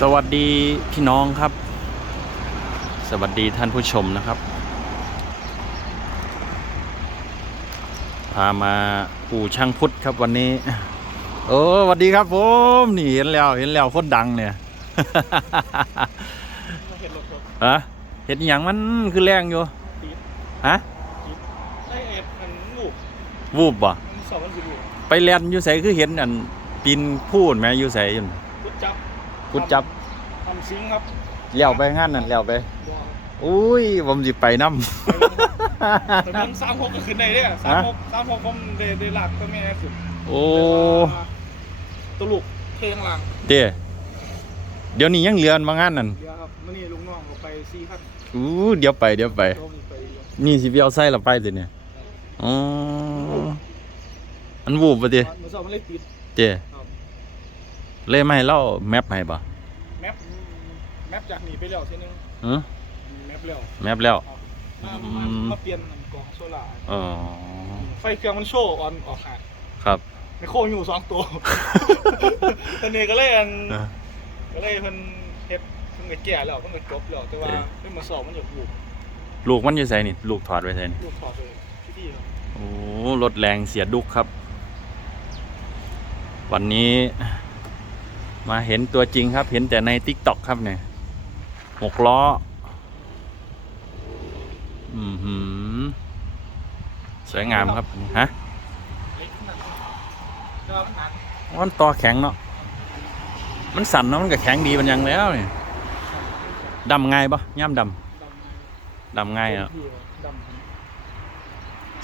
สวัสดีพี่น้องครับ สวัสดีท่านผู้ชมนะครับ พามาอู่ช่างพุทธครับวันนี้ โอ้สวัสดีครับผมนี่เห็นแล้วเห็นแล้วโคตรดังเนี่ยเห็นรถครับฮะเห็นอหย่างมันคือแรงอยู่ตีดฮะไอเอ็ดมันลูกวูบบ่มันสองมันสิลูกไปแลนอยู่ใสคือเห็นอันปีนพูดแหมอยู่ใสอยู่นั่น กุดจับกุดจับทำซิงค์ครับเลี้ยวไปงั้นนั่นเลี้ยวไปบ่อุ้ยผมสิไปน้แต่มันสามหกก็ขึ้นได้เนี่ยสามหกสามหกผมได้ได้หลักก็ไม่ได้ขึ้นำโอ้ตัวลูกเทงหลังเด้เดี๋ยวนี้ยังเหลือนมางานนั่นเดี๋ยวครับมื่อนี้ลุงน้องก็ไปสี่ขั้นอู้เดี๋ยวไปเดี๋ยวไปโตมีไปอยู่นี่สิไปเอาไส้ละไปสิเนี่ยอ๋ออันวูบปะเด้มือสองมันเลยติดเด้ครับเลยไม่ให้เล่าแมปให้ปะแมป แมปจากหนีไปแล้วทีนึงเออแมปแล้วแมปแล้วครับมาอืมามมาเปลี่ยนอันกล่องโซล่าร์อ๋อไฟเครื่องมันโชว์ออนออกหาดครับ ในโคอยู่สองตัว ตอนนี้ก็เลยอันเออก็เลยเพิ่นเฮ็ดเพิ่นก็แก่แล้วเพิ่นก็จบแล้วแต่ว่าเอ๊ะเพิ่นมาสอบมันอยู่ลูกลูกมันอยู่ใส่นี่ ลูกถอดไว้ใส่นี่ลูกถอดเลยพี่ที่ครับโอ้รถแรงเสียดุกครับ วันนี้ มาเห็นตัวจริงครับ เห็นแต่ในติ๊กต็อกครับเนี่ย หกล้อ อืมหืมสวยงามครับ ฮะมันหนักมันต่อแข็งเนาะ มันสั่นเนาะ มันก็แข็งดีมันยังแล้วเนี่ยดำง่ายปะย่ำดดำดำง่ายอะ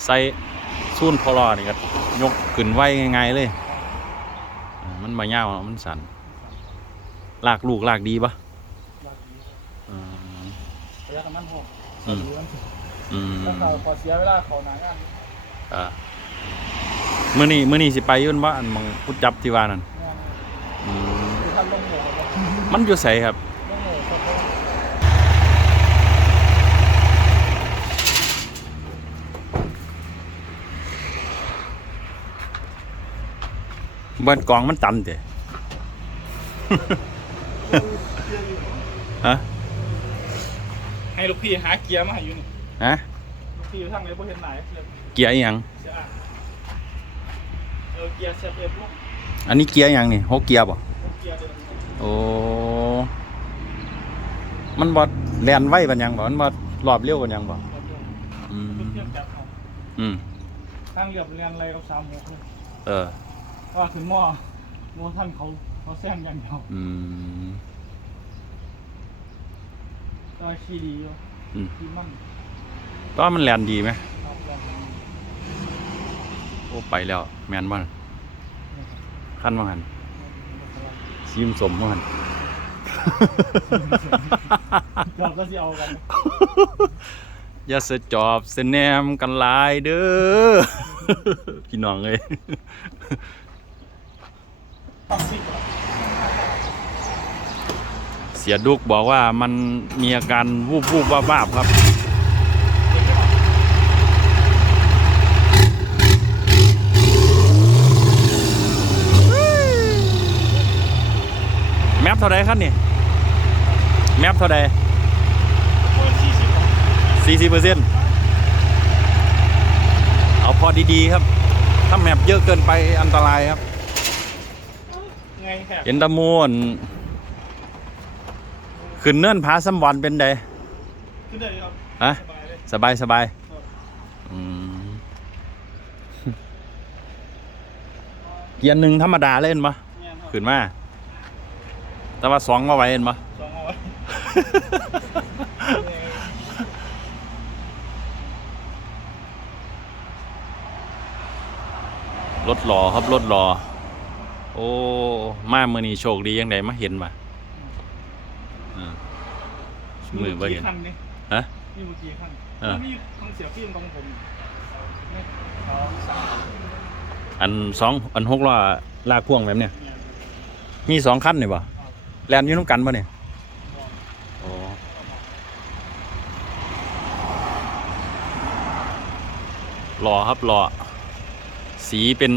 ใส่ซูนพอลอนี่ก็ยกขึ้นไว้ง่ายๆเลย มันมาเง่าเนาะมันสั่นลากลูกลากดีปะ ระยะน้ำมันหกอืม อืมแล้วก็พอเสียเวลาเขาหนางานอ่ามื่อนี้มื่อนี้สิไปอยุ่นว่าอันมองพุดจับที่ว่านั่นงานอืมคือท่านลงเหนือครับมันอยู่ใสครับ ลงเหนือครับเบิดกองมันตันเตะฮะ ให้ลูกพี่หาเกียร์มาให้อยู่นี่ฮะลูกพี่อยู่ทางไหนบ่เห็นไหนเกียร์เกียร์อหย่างเสียอะเออเกียร์เซฟเอฟลูกอันนี้เกียร์อหย่างนี่หกเกียร์ป่ะเกียร์เดียวโอ้มันบอดแลนไว้บันยังบ่มันบอดรอบเร็วบันยังบ่อืมเทียบจับเอาอืมทางเรียบเรียนอะไรกับสามหกเลยเออว่าถึงหม้อหม้อท่านเขาเขาแซงอย่างเดียวอืม ก็ขี้ดีอยู่อืม ขี้มันตอนมันแลนดีไหมครับแรงโอ้ไปแล้วแมนบ่นขั้นว่าหันซีมสมว่าหันเกือบก็สิเอากันอย่าเสยจอบเสยแนมกันหลายเด้อ พี่น้องเอ้ย ต้องซิกเหรอเสียดุกบอกว่ามันมีอาการวูบวูบวาบวาบครับ แมปเท่าไรครับนี่ แมปเท่าไรเปิดสี่สิบสี่สิบเปอร์เซ็นต์เอาพอดีๆครับ ถ้าแมปเยอะเกินไปอันตรายครับไงแหบเห็นตะมวน ขึ้นเนินผาสัมวันเป็นไดขึ้นได้เลยครับฮะสบายเลยสบายสบายครับอืมเกียร์หนึ่งธรรมดาเล่นปะเนี่ยครับขึ้นมา แต่ว่าสองมาไว้เห็นปะสองเอาไว้รถหล่อครับรถหล่อโอ้ มาเมื่อนี้โชคดียังไงมาเห็นปะอ่า มือบ่เห็น คันนี่ฮะ นี่เมื่อกี้คันเออมีทางเสียฟิล์มตรงผมนี่สองสามอันสองอันหกล้อลากพ่วงแบบเนี้ยเนี่ยมีสองคันนี่ปะครับแลนอยู่น้ำกันปะเนี่ยบอกโอ้หล่อครับหล่อสีเป็น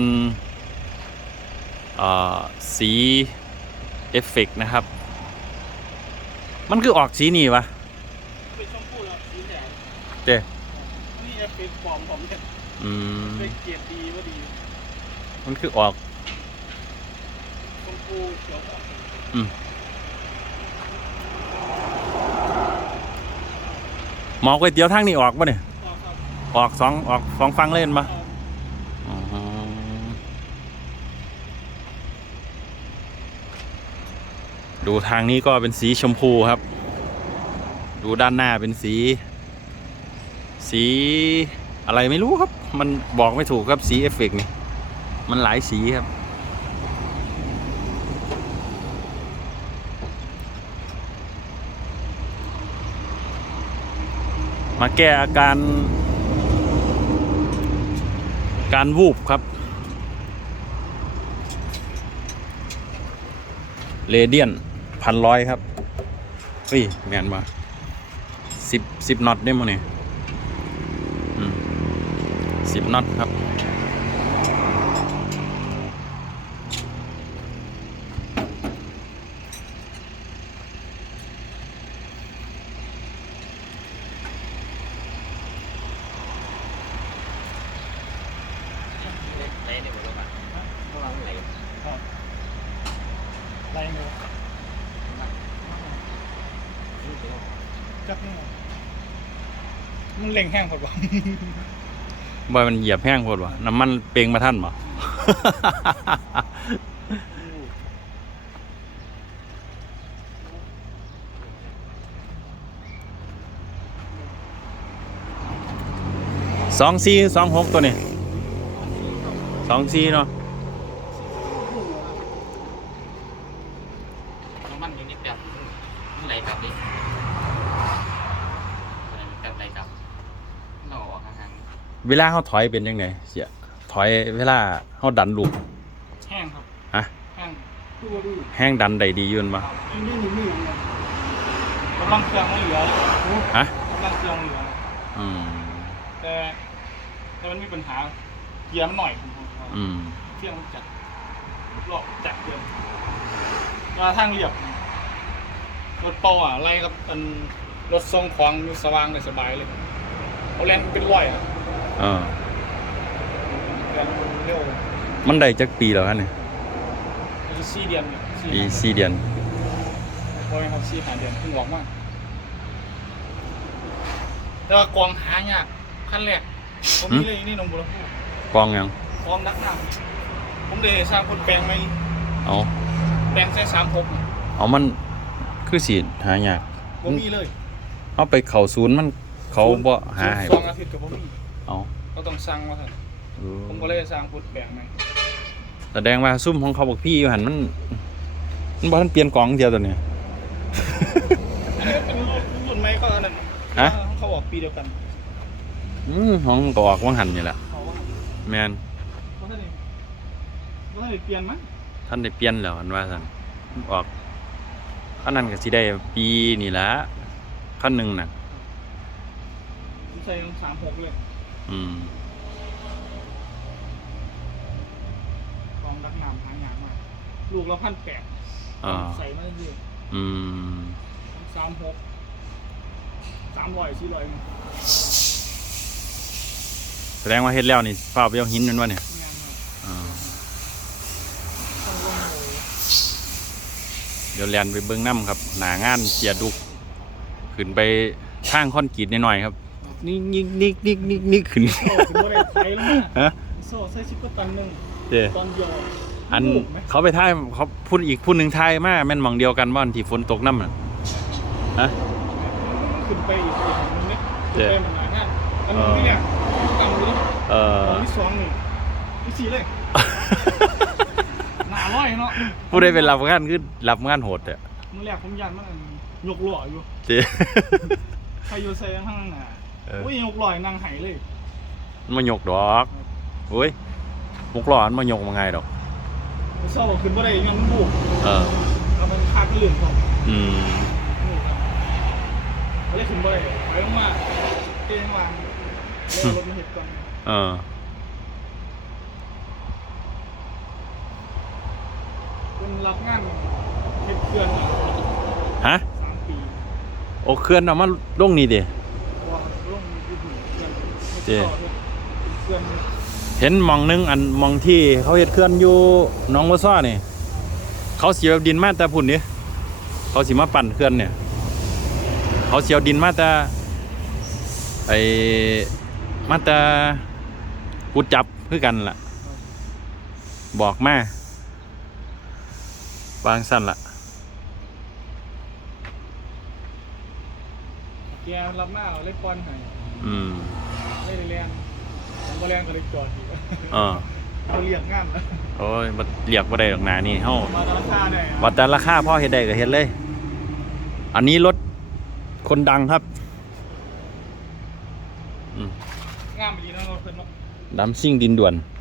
อ่าสีเอฟเฟกต์นะครับ มันคือออกสีนี่วะเป็นชมพูแล้วสีแดงเจนี่จะเป็นปลอมผมเนี่ยอืมเป็นเกียรติดีว่าดี มันคือออกชมพูเขียวอ่อนหมอก๋วยเตี๋ยวทางนี้ออกปะเนี่ยออกครับออกสองออกสองฟังเล่นปะ ออก อ๋อ ดูทางนี้ก็เป็นสีชมพูครับ ดูด้านหน้าเป็นสี สีอะไรไม่รู้ครับ มันบอกไม่ถูกครับสีเอฟเฟกต์นี่มันหลายสีครับ มาแก้อาการ การวูบครับเรเดียน พันร้อยครับเฮ้ยแมนมาสิบสิบน็อตได้มั้งเนี่ยสิบน็อตครับ จับนี่มันเล็งแห้งหมดวะบ่มันเหยียบแห้งโพดวะน้ำมันเปลงมาท่านบ่ สองสี่สองหกตัวนี้สองสี่เนาะ น้ำมันอยู่นิดเดียวมันไหลกลับดิกลับไหลกลับเราออกห่าง เวลาเขาถอยเป็นยังไงเสียถอยเวลาเขาดันลูกแห้งครับฮะแห้งดูว่าดูแห้งดันใดดีอยืนปะนี่นี่นี่นี่กำลังเครื่องไม่เหลือแล้วฮะกำลังเครื่องเหลืออืมแต่แต่มันมีปัญหาเกียร์มันหน่อยผมผมอืมเครื่องมันจัดรอบจัดเกินมาทางเรียบรถเป่าอะไล่กับอันรถทรงของอยู่สว่างเลยสบายเลยเอาแลนเป็นร้อยอะเออแลนเร็วมันได้จักปีแล้วฮะเนี่ยมันจะสี่เดือนเนี่ยปีสี่เดือนบอยครับสี่หาเดือนเพิ่งออกมาแต่ว่ากองหายากขั้นแรกผมมีเลยนี่หน้องบัวลำพูกองยังพร้อมนักหนาผมได้สร้างคนแปลงไหมเอาแปลงใส่สามหกเอามันคือสีหายากบ่มีเลย เอาไปเข่าศูนย์มันเขาบ่หาให้สองอาทิตย์กับบ่มี เอาก็ต้องสั่งมาเถอะเออผมก็เลยสร้างพุทธแปลงไหมแสดงว่าซุ่มของเขาบอกพี่อยู่หันมันมันบ่ทันเปลี่ยนกล่องเดียวตัวเนี้ยอันนี้ก็เป็นรุ่นรุ่นไหมก็อันนั้นฮะเขาบอกปีเดียวกันอืมของมันก็ออกว่างหันนี่แหละเขาว่าแมนว่าท่านเองว่าท่านเองเปลี่ยนมั้ยท่านได้เปลี่ยนแล้วอันว่าซั่นมันออกอันนั้นก็สิได้ปีนี่ละขั้นหนึ่งน่ะผมใส่สามหกเลย อืมกองรักงามหางานมากลูกละพันแปดอ่าใส่มาเรื่อยอืมสามหกสามร้อยสี่ร้อยงานแสดงว่าเฮ็ดแล้วนี่ฟ้าวไปเอาหินนั่นวะเนี่ยมากอ่าต้องลงโหเดี๋ยวแลนไปเบิ่งน้ำครับ หนางานเสียดุก ขึ้นไปทางคอนกรีตหน่อยๆครับ นี่นี่นี่นี่นี่นี่ขึ้นโซ่ถึงบ่ได้ไทยแล้วนะฮะโซ่ใส่ชิปเปอร์ตันหนึ่งเจ้ตอนเดียวอันลูกไหมเขาไปท่ายเขาพูดอีกพูดหนึ่งทายมาแม่นหมองเดียวกันว่าอันที่ฝนตกน้ำน่ะฮะ ขึ้นไปอีกอีกหนึ่งนิดเจ๊ขึ้นไปมันหนางานอันนี้เนี่ยกำเลยเออตอนที่สองนี่ที่สี่เลยหนาร้อยเนาะผู้ใดเป็นรับงานคือรับงานโหดอะเมื่อแรกผมยันมันอันยกหล่ออยู่เจ๊ใครอยู่ใส่ข้างหน้า เออโอ้ยยกหล่อยนางไหเลยมันมายกดอกโอ้ยมุกหลอนมายกมาไงดอก เศร้าบอกขึ้นบ่ได้ยังมันบุกเออแล้วมันคาดลื่นก่อนอืม นี่ครับไม่ได้ขึ้นบ่ได้ไปลงมาเตียงวางแล้วเอารถมาเห็ดก่อนเออคนรับงานเห็ดเพื่อนฮะ สามปี โอ้เคลื่อนเอามาลงนี่เด้ วางลงอยู่บนเขื่อน เจ้เขื่อนเห็นหมองหนึงอันหมองที่เขาเฮ็ดเคลื่อนอยู่หน้องวัวซ้อนี่เขาเสียดินมาแต่พุ่นนี่เขาสิมาปั่นเคลื่อนเนี่ยเขาเสียวดินมาแต่ไอมาแต่กุดจับคือกันล่ะ บอกมาวางสั้นละแกรับหน้าเราเล่นบอลให้อืม เล่นแรงผมก็แรงก็เลยจอดอีกเออเขาเลี้ยงงานนะโอ้ยบ่เรียกบ่ได้ดอกหนานี่เฮามาตราคาได้วัดแต่ราคาพ่อเฮ็ดได้ก็เฮ็ดเลย อันนี้รถคนดังครับอืมงามไปดีนะเราเพิ่นเนาะดำซิ่งดินด่วนเ